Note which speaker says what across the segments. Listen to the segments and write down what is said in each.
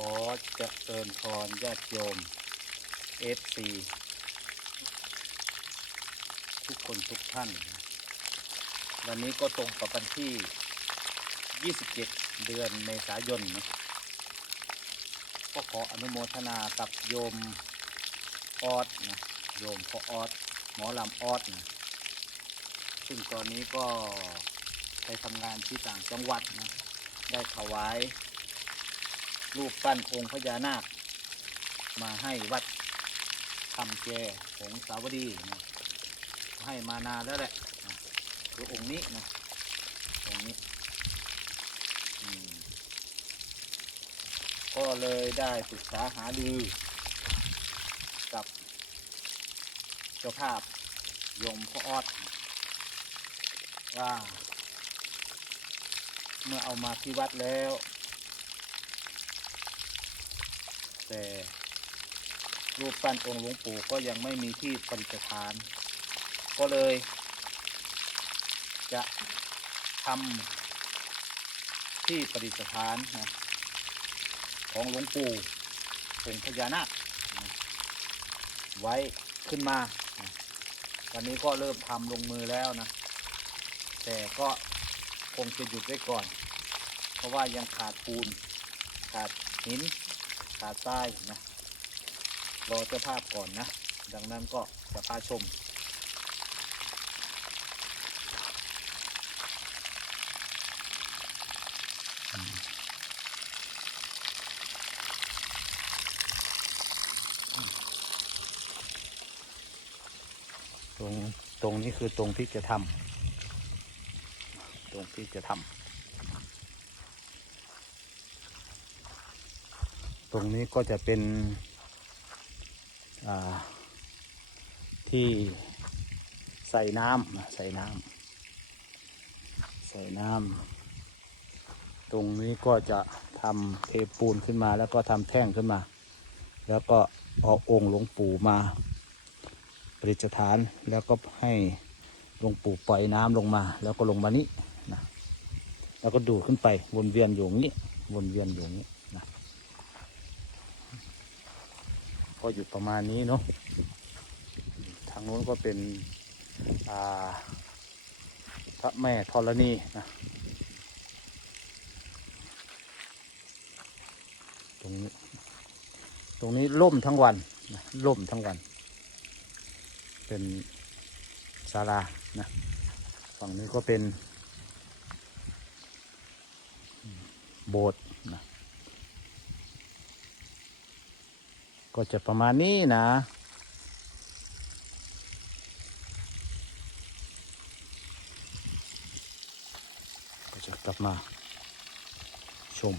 Speaker 1: ขอเจริญพรญาติโยมเอฟซีทุกคนทุกท่าน วันนี้ก็ตรงกับวันที่ 27 เดือนเมษายนนะก็ขออนุโมทนากับโยมออดนะโยมพอออดหมอลำออดนะซึ่งตอนนี้ก็ไปทำงานที่ต่างจังหวัดนะได้ถวาย รูปปั้นองค์พญานาค มาให้วัดคำแจของสาวดีนะให้มานานแล้วแหละนะคือองค์นี้นะองค์นี้ก็เลยได้ปรึกษาหาดือ กับเจ้าภาพยมพ่อออดว่า เมื่อเอามาที่วัดแล้ว แต่รูปปั้นองค์หลวงปู่ก็ยังไม่มีที่ประดิษฐาน ก็เลย จะทำที่ประดิษฐานนะของหลวงปู่องค์พญานาคไว้ขึ้นมานะวันนี้ก็เริ่มทำลงมือแล้วนะ แต่ก็คงจะหยุดไว้ก่อน เพราะว่ายังขาดปูน ขาดหิน ขาดทรายนะรอเจ้าภาพก่อนนะ ดังนั้นก็จะพาชม ตรงตรงนี้คือตรงที่จะทำตรงที่จะทำ ตรงนี้ก็จะเป็นที่ใส่น้ำใส่น้ำใส่น้ำตรงนี้ก็จะทำเทปูนขึ้นมา แล้วก็ทำแท่งขึ้นมา แล้วก็เอาองค์หลวงปู่มาประดิษฐานแล้วก็ให้หลวงปู่ปล่อยน้ำลงมา แล้วก็ลงมานี้นะแล้วก็ดูดขึ้นไปวนเวียนอยู่งนี้วนเวียนอยู่งนี้นะ ก็อยู่ประมาณนี้เนาะทางโน้นก็เป็นพระแม่ธรณีนะตรงนี้ตรงนี้ล่มทั้งวันนะล่มทั้งวัน เป็นศาลานะฝั่งนี้ก็เป็นโบสถ์นะ ก็จะประมาณนี้นะก็จะกลับมาชม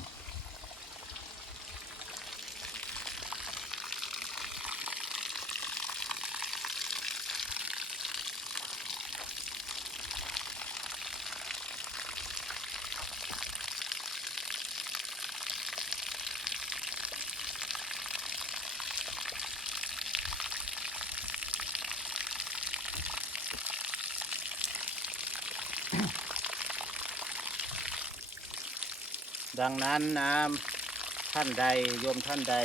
Speaker 1: ดังนั้นนะท่านใดโยมท่านใด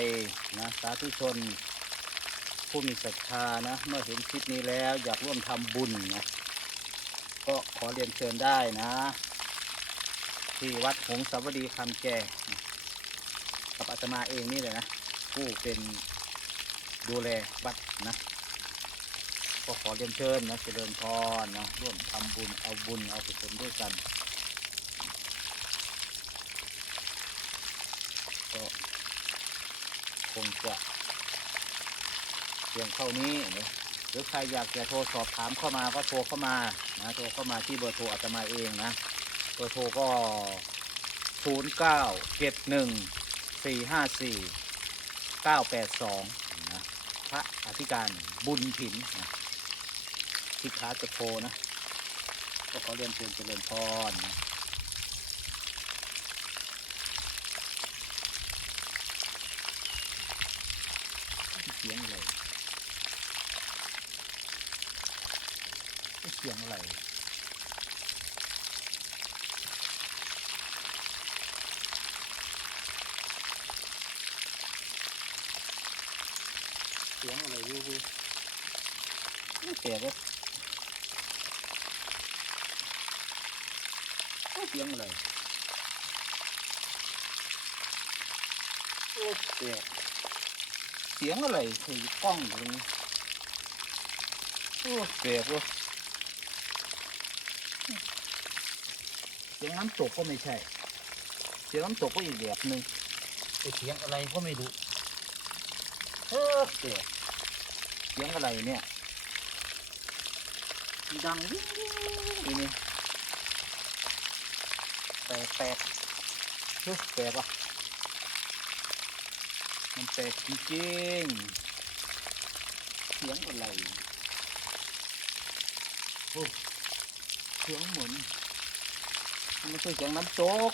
Speaker 1: นะสาธุชน ผู้มีศรัทธานะเมื่อเห็นคลิปนี้แล้วอยากร่วมทำบุญนะก็ขอเรียนเชิญได้นะ ที่วัดหงสาวดีคำแก่กับอาตมาเองนี่เลยนะ ผู้เป็นดูแลวัดนะก็ขอเรียนเชิญนะเจริญพรนะร่วมทำบุญเอาบุญเอากุศลด้วยกัน ก็ค งจะเพียงเท่านี้นะหรือใครอยากจะโทรสอบถามเข้ามาก็โทรเข้ามานะโทรเข้ามาที่เบอร์โทรอาตมาเองนะเบอร์โทรก็ 0 9 7 1 4 5 4 9 8 2นะพระอธิการบุญถินนะที่ค้าจะโทรนะ ก็ขอเรียนเชิญเจริญพรนะ เสียงอะไรเสียงอะไรเสียงอะไรอยู่พี่ไม่แปเสียงอะไรโอ้แปลก สียงอะไรคือกล้องอยู่ตรงนี้โอ้แปลกเว้ยเสียงน้ำตกก็ไม่ใช่ เสียงน้ำตกก็อีกแบบหนึ่งไอเสียงอะไรก็ไม่รู้เออแปลกเสียงอะไรเนี่ยดังวิ่งวิ่งวิ่งวิ่งอยู่นี่แปลกแปลกเฮ้ยแปลกว่ะ มันแปลกจริงๆเสียงอะไรโอ้เสียงเหมือนมันไม่ใช่เสียงน้ำตก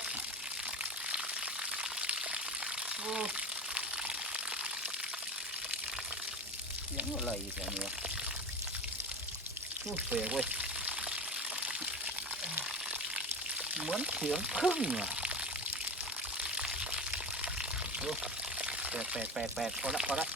Speaker 1: โอ้เสียงอะไรอีกแล้วเนี่ยโอ้แปลกเว้ยเหมือนเสียงพึ่งอะโอ้ แปลกแปลกแปลกพอละพอละ